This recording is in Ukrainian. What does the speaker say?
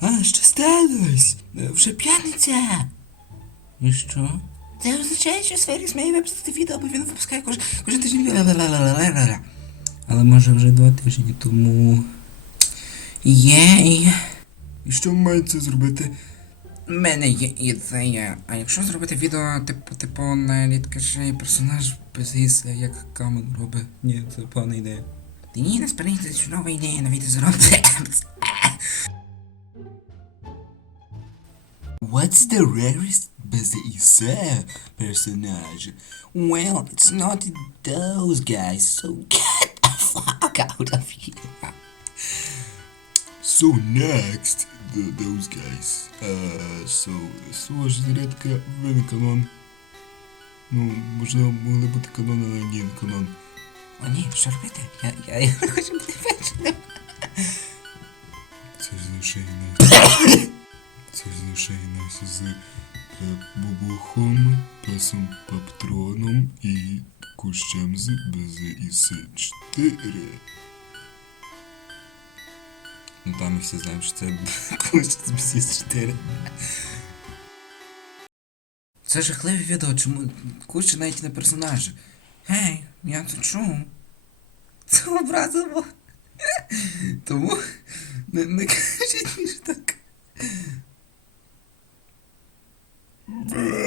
А, що сталося? Вже п'ятниця. І що? Це означає, що Сферікс має випустити відео, бо він випускає кожен, кожен тиждень. Але може вже два тижні тому. Єй. І що має це зробити? У мене є ідея. А якщо зробити відео, типу, типу, на літкашей персонаж без гіса, як камен робить. Ні, це погана ідея. Ти ні, насправді це чудова ідея, на відео зробити. What's the rarest Bezize personage? Well, it's not those guys, so get the fuck out of here. So next, the, those guys. Uh, so, Сож зрядка ви не канон. Ну, можливо, могли бути канон, але ні, не канон. О ні, що робити? Я, я, я не хочу бути вечним. Це ж залишає нас. Це ж нас з е, Бубухом, песом Паптроном і кущем з без із 4. Ну там ми всі знаємо, що це кущ з бсіс 4. Це жахливе відео, чому кущ навіть не персонажі. Гей, я тут чув. Це образиво. Тому не, не кажіть що так.